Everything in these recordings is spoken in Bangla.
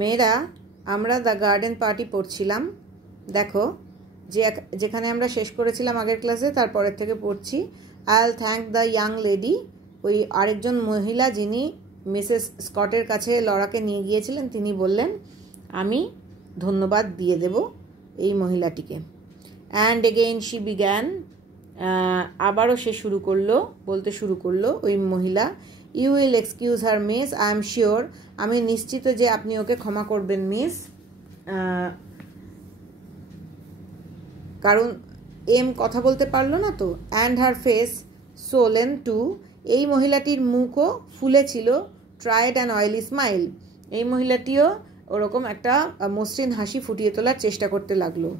মেয়েরা আমরা দ্য গার্ডেন পার্টি পড়ছিলাম। দেখো যেখানে আমরা শেষ করেছিলাম আগের ক্লাসে তারপরের থেকে পড়ছি। I will thank the young lady. ওই আরেকজন মহিলা যিনি মিসেস স্কটের কাছে লরাকে নিয়ে গিয়েছিলেন তিনি বললেন আমি ধন্যবাদ দিয়ে দেব এই মহিলাটিকে। অ্যান্ড এগেইন শি বিগ্যান, আবারও সে বলতে শুরু করলো ওই মহিলা, you will excuse her miss, I am sure, আমি নিশ্চিত যে আপনি ওকে ক্ষমা করবেন মিস, কারণ কথা বলতে পারলো না তো। And her face swollen too, এই মহিলাটির মুখও ফুলেছিল, ট্রাইড অ্যান অয়েলি স্মাইল, এই মহিলাটিও ওরকম একটা মসৃণ হাসি ফুটিয়ে তোলার চেষ্টা করতে লাগলো।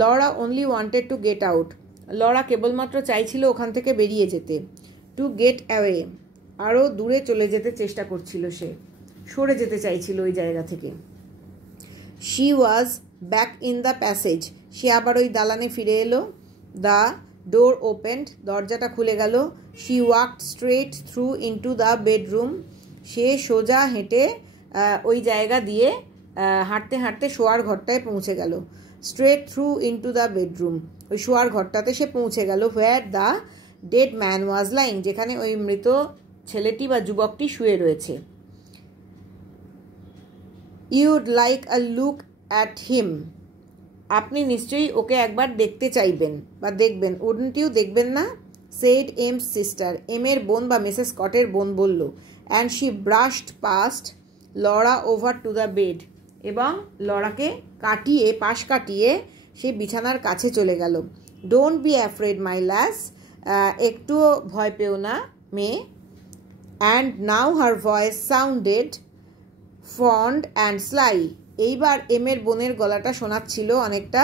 Laura only wanted to get out, Laura কেবলমাত্র চাইছিল ওখান থেকে বেরিয়ে যেতে। টু গেট অ্যাওয়ে, আরও দূরে চলে যেতে চেষ্টা করছিল, সে সরে যেতে চাইছিল ওই জায়গা থেকে। She was back in the passage, সে আবার ওই দালানে ফিরে এলো। দ্য ডোর ওপেন্ড, দরজাটা খুলে গেল। She walked straight through into the bedroom, সে সোজা হেঁটে ওই জায়গা দিয়ে হাঁটতে হাঁটতে শোয়ার ঘরটায় পৌঁছে গেল। Straight through into the bedroom, ওই শোয়ার ঘরটাতে সে পৌঁছে গেল। Where the dead man was lying, যেখানে ওই মৃত ছেলেটি বা যুবকটি শুয়ে রয়েছে। ইউড like a look at him, আপনি নিশ্চয়ই ওকে একবার দেখতে চাইবেন বা দেখবেন। উডন্ট ইউ, দেখবেন না? সেড এমস সিস্টার, এমের বোন বা মিসেস স্কটের বোন বলল। And she brushed past Laura over to the bed, এবং লরাকে পাশ কাটিয়ে সে বিছানার কাছে চলে গেল। ডোন্ট বি অ্যাফ্রেড মাই ল্যাস, একটুও ভয় পেও না মেয়ে। And now her voice sounded fond and sly, এইবার এমের বোনের গলাটা শোনাচ্ছিল অনেকটা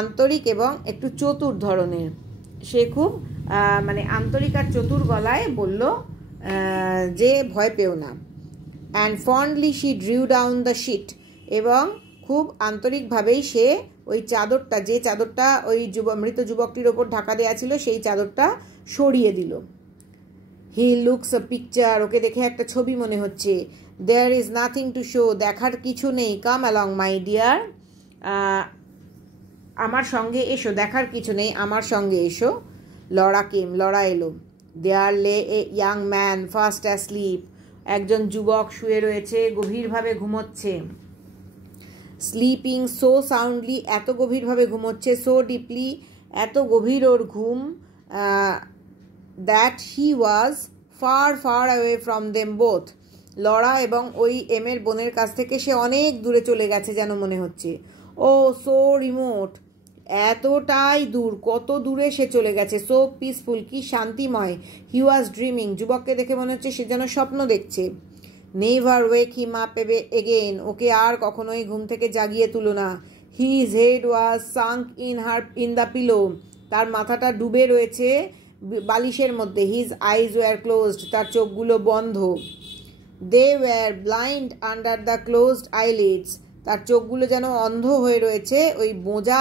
আন্তরিক এবং একটু চতুর ধরনের। সে খুব আন্তরিক আর চতুর গলায় বলল যে ভয় পেও না। And fondly she drew down the sheet, এবং খুব আন্তরিকভাবেই সে ওই চাদরটা, যে চাদরটা ওই মৃত যুবকটির ওপর ঢাকা দেওয়া ছিল, সেই চাদরটা সরিয়ে দিল। হি লুকস আ পিকচার, ওকে দেখে একটা ছবি মনে হচ্ছে। There is nothing to show, দেখার কিছু নেই। কাম অ্যালং মাই ডিয়ার, আমার সঙ্গে এসো, দেখার কিছু নেই, আমার সঙ্গে এসো। লরা এলো। দেয়ার লে a young man fast asleep, একজন যুবক শুয়ে রয়েছে, গভীরভাবে ঘুমোচ্ছে। স্লিপিং সো সাউন্ডলি, এত গভীরভাবে ঘুমোচ্ছে। সো ডিপলি, এত গভীর ওর ঘুম। That he was far far away from them both, Laura এবং ওই এমের বোনের কাছ থেকে সে অনেক দূরে চলে গেছে যেন মনে হচ্ছে। ও সো রিমোট, এতটাই দূর, কত দূরে সে চলে গেছে। সো পিসফুল, কি শান্তিময়। হি ওয়াজ ড্রিমিং, যুবককে দেখে মনে হচ্ছে সে যেন স্বপ্ন দেখছে। নেভার ওয়েক হিম আপ এগেইন, ওকে আর কখনোই ঘুম থেকে জাগিয়ে তুলো না। His head was sunk in the pillow, তার মাথাটা ডুবে রয়েছে বালিশের মধ্যে। হিজ আইজ ওয়ার ক্লোজড, তার চোখগুলো বন্ধ। They were blind under the closed eyelids, তার চোখগুলো যেন অন্ধ হয়ে রয়েছে ওই বোঁজা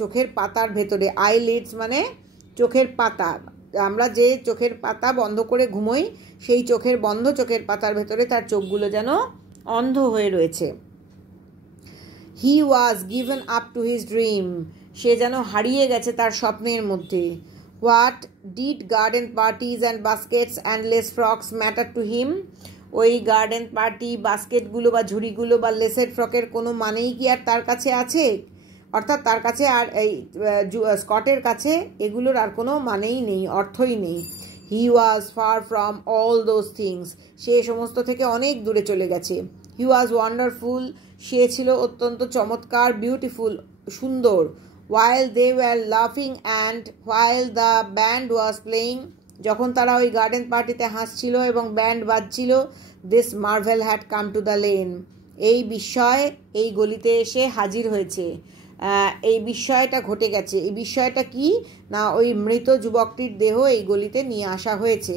চোখের পাতার ভেতরে। আইলিডস মানে চোখের পাতা, আমরা যে চোখের পাতা বন্ধ করে ঘুমোই সেই চোখের পাতার ভেতরে তার চোখগুলো যেন অন্ধ হয়ে রয়েছে। He was given up to his dream, সে যেন হারিয়ে গেছে তার স্বপ্নের মধ্যে। What did garden parties and baskets and lace frocks matter to him, ওই গার্ডেন পার্টি, বাস্কেটগুলো বা ঝুড়িগুলো বা লেসের ফ্রকের কোনো মানেই কি আর তার কাছে আছে? অর্থাৎ তার কাছে আর এই স্কটের কাছে এগুলোর আর কোনো মানেই নেই, অর্থই নেই। He was far from all those things, সে সমস্ত থেকে অনেক দূরে চলে গেছে। হি ওয়াজ ওয়ান্ডারফুল, সে ছিল অত্যন্ত চমৎকার, বিউটিফুল, সুন্দর। while they were laughing and while the band was playing, যখন তারা ওই গার্ডেন পার্টিতে হাসছিল এবং band বাজছিল, this marvel had come to the lane, এই বিস্ময় এই গলিতে এসে হাজির হয়েছে। এই বিস্ময়টা ঘটে গেছে। এই বিস্ময়টা কি না, ওই মৃত যুবকটির দেহ এই গলিতে নিয়ে আসা হয়েছে।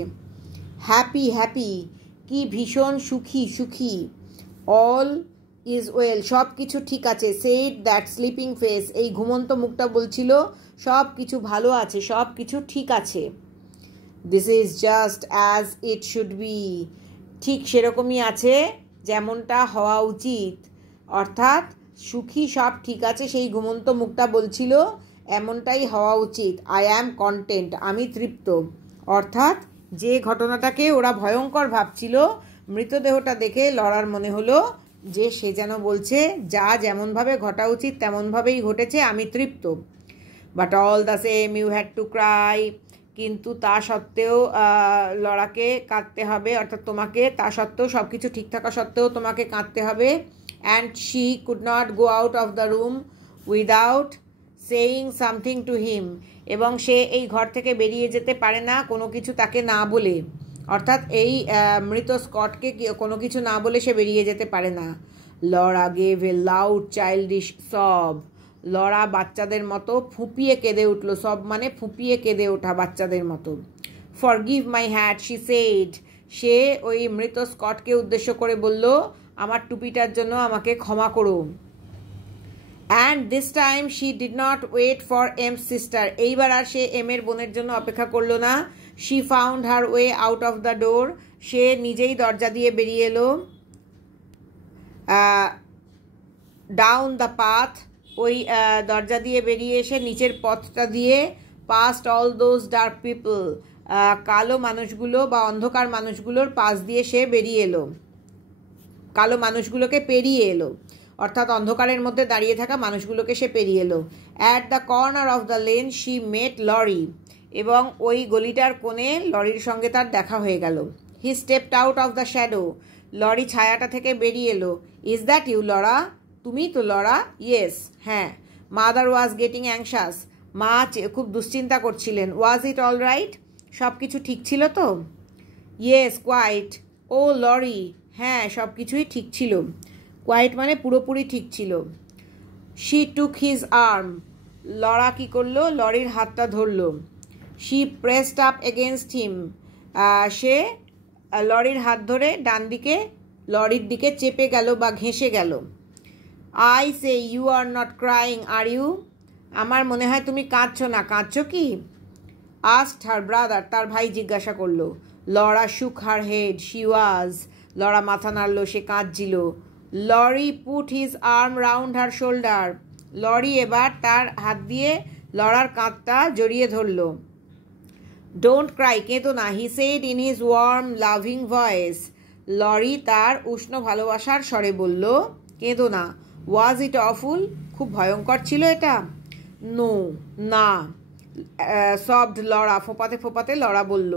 হ্যাপি হ্যাপি, কি ভীষণ সুখী। অল ইজ ওয়েল, সব কিছু ঠিক আছে। সেড দ্যাট স্লিপিং ফেস, এই ঘুমন্ত মুখটা বলছিল সব কিছু ভালো আছে, সব কিছু ঠিক আছে। This is just as it should be, ঠিক সেরকমই আছে যেমনটা হওয়া উচিত, অর্থাৎ সুখী, সব ঠিক আছে, সেই ঘুমন্ত মুখটা বলছিল এমনটাই হওয়া উচিত। আই অ্যাম কন্টেন্ট, আমি তৃপ্ত। অর্থাৎ যে ঘটনাটাকে ওরা ভয়ঙ্কর ভাবছিল, মৃতদেহটা দেখে লরার মনে হলো যে সে যেন বলছে যা যেমনভাবে ঘটা উচিত তেমনভাবেই ঘটেছে, আমি তৃপ্ত। But all the same you had to cry, কিন্তু তা সত্ত্বেও লরাকে কাঁদতে হবে, অর্থাৎ তোমাকে তা সত্ত্বেও সব কিছু ঠিক থাকা সত্ত্বেও তোমাকে কাঁদতে হবে। And she could not go out of the room without saying something to him, এবং সে এই ঘর থেকে বেরিয়ে যেতে পারে না কোনো কিছু তাকে না বলে, অর্থাৎ এই মৃত স্কটকে কোনো কিছু না বলে সে বেরিয়ে যেতে পারে না। Laura gave a loud childish সব, লরা বাচ্চাদের মতো ফুঁপিয়ে কেঁদে উঠল। সব মানে ফুঁপিয়ে কেঁদে ওঠা, বাচ্চাদের মতো। Forgive my hat she said, সে ওই মৃত স্কটকে উদ্দেশ্য করে বলল, আমার টুপিটার জন্য আমাকে ক্ষমা করো। And this time she did not wait for Em's sister, এইবার আর সে এমের বোনের জন্য অপেক্ষা করলো না। She found her way out of the door, সে নিজেই দরজা দিয়ে বেরিয়ে এলো। ডাউন দ্য পাথ, ওই দরজা দিয়ে বেরিয়ে এসে নিচের পথটা দিয়ে, past all those dark people, কালো মানুষগুলো বা অন্ধকার মানুষগুলোর পাশ দিয়ে সে বেরিয়ে এলো, কালো মানুষগুলোকে পেরিয়ে এলো, অর্থাৎ অন্ধকারের মধ্যে দাঁড়িয়ে থাকা মানুষগুলোকে সে পেরিয়ে এলো। At the corner of the lane she met Laurie, এবং ওই গলিটার কোণে লরির সঙ্গে তার দেখা হয়ে গেল। He stepped out of the shadow, Laurie ছায়াটা থেকে বেরিয়ে এলো। ইজ দ্যাট ইউ লরা, তুমি তো লরা? ইয়েস, হ্যাঁ। মাদার ওয়াজ গেটিং অ্যাংশাস, মা খুব দুশ্চিন্তা করছিলেন। ওয়াজ ইট অল রাইট, সব কিছু ঠিক ছিল তো? Yes quite. ও লরি, হ্যাঁ সব কিছুই ঠিক ছিল। কোয়াইট মানে পুরোপুরি ঠিক ছিল। She took his arm, Laura কী করলো, লরির হাতটা ধরলো। She pressed up against him, সে লরির হাত ধরে ডান দিকে লরির দিকে চেপে গেল বা ঘেঁষে গেল। I say you are not crying are you, আমার মনে হয় তুমি কাঁদছো না, কাঁদছো কি? আস্কড হার ব্রাদার, তার ভাই জিজ্ঞাসা করলো। Laura shook her head, she was, Laura মাথা নাড়ল, সে কাঁদছিল। Laurie put his arm round her shoulder, Laurie এবার তার হাত দিয়ে লরার কাঁধটা জড়িয়ে ধরল। ডোন্ট ক্রাই, কেঁদো না, he said in his warm loving voice, Laurie তার উষ্ণ ভালোবাসার স্বরে বলল, কেঁদো না। ওয়াজ ইট অফুল, খুব ভয়ঙ্কর ছিল এটা? নো, না। সফট লরা, ফোপাতে ফোপাতে লরা বলল।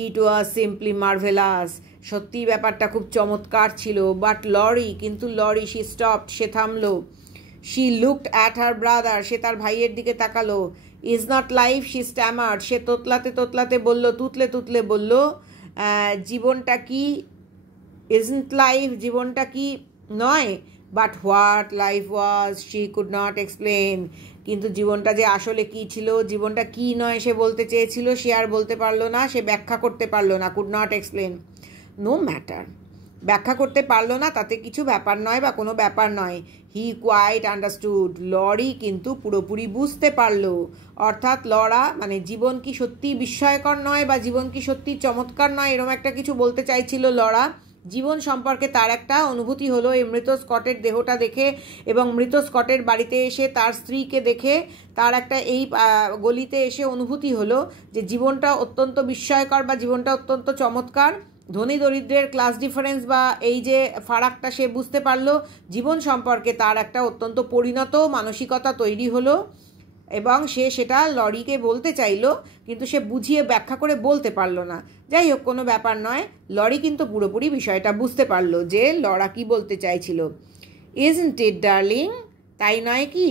ইট ওয়াজ সিম্পলি মার্ভেলাস, সত্যি ব্যাপারটা খুব চমৎকার ছিল। বাট লরি, কিন্তু লরি, শি স্টপড, সে থামলো। She looked at her brother, সে তার ভাইয়ের দিকে তাকালো। Is not life, she stammered, সে তোতলাতে তোতলাতে বলল, তুতলে তুতলে বলল, জীবনটা কি? ইজন্ট লাইফ, জীবনটা কি নয়? But what life was she could not explain, কিন্তু জীবনটা যে আসলে কি ছিল, জীবনটা কি নয় সে বলতে চেয়েছিল, সে আর বলতে পারলো না, সে ব্যাখ্যা করতে পারলো না। Could not explain, no matter, ব্যাখ্যা করতে পারলো না, তাতে কিছু ব্যাপার নয় বা কোনো ব্যাপার নয়। হি কোয়াইট আন্ডারস্টুড, লরি কিন্তু পুরোপুরি বুঝতে পারলো। অর্থাৎ লরা মানে জীবন কি সত্যি বিস্ময়কর নয় বা জীবন কি সত্যি চমৎকার নয়, এরকম একটা কিছু বলতে চাইছিল লরা। জীবন সম্পর্কে তার একটা অনুভূতি হলো এই মৃত স্কটের দেহটা দেখে, এবং মৃত স্কটের বাড়িতে এসে তার স্ত্রীকে দেখে তার একটা এই গলিতে এসে অনুভূতি হলো যে জীবনটা অত্যন্ত বিস্ময়কর বা জীবনটা অত্যন্ত চমৎকার। ধনী দরিদ্রের ক্লাস ডিফারেন্স বা এই যে ফারাকটা সে বুঝতে পারলো। জীবন সম্পর্কে তার একটা অত্যন্ত পরিণত মানসিকতা তৈরি হলো, এবং সে সেটা লরিকে বলতে চাইলো, কিন্তু সে বুঝিয়ে ব্যাখ্যা করে বলতে পারলো না। যাই হোক, কোনো ব্যাপার নয়, লরি কিন্তু পুরোপুরি বিষয়টা বুঝতে পারলো যে লরা কি বলতে চাইছিল। ইজন্ট ইট ডার্লিং, তাই নয় কি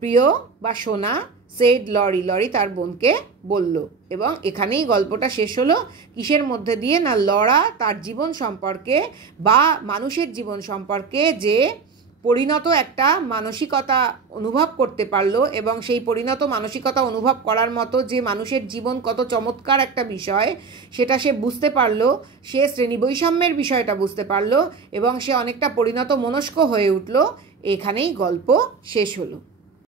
প্রিয় বা সোনা? সেড লরি, লরি তার বোনকে বলল। এবং এখানেই গল্পটা শেষ হলো। কিসের মধ্যে দিয়ে? না, লরা তার জীবন সম্পর্কে বা মানুষের জীবন সম্পর্কে যে পরিণত একটা মানসিকতা অনুভব করতে পারলো, এবং সেই পরিণত মানসিকতা অনুভব করার মতো যে মানুষের জীবন কত চমৎকার একটা বিষয় সেটা সে বুঝতে পারলো। সে শ্রেণী বৈষম্যের বিষয়টা বুঝতে পারলো, এবং সে অনেকটা পরিণত মনস্ক হয়ে উঠল। এখানেই গল্প শেষ হলো।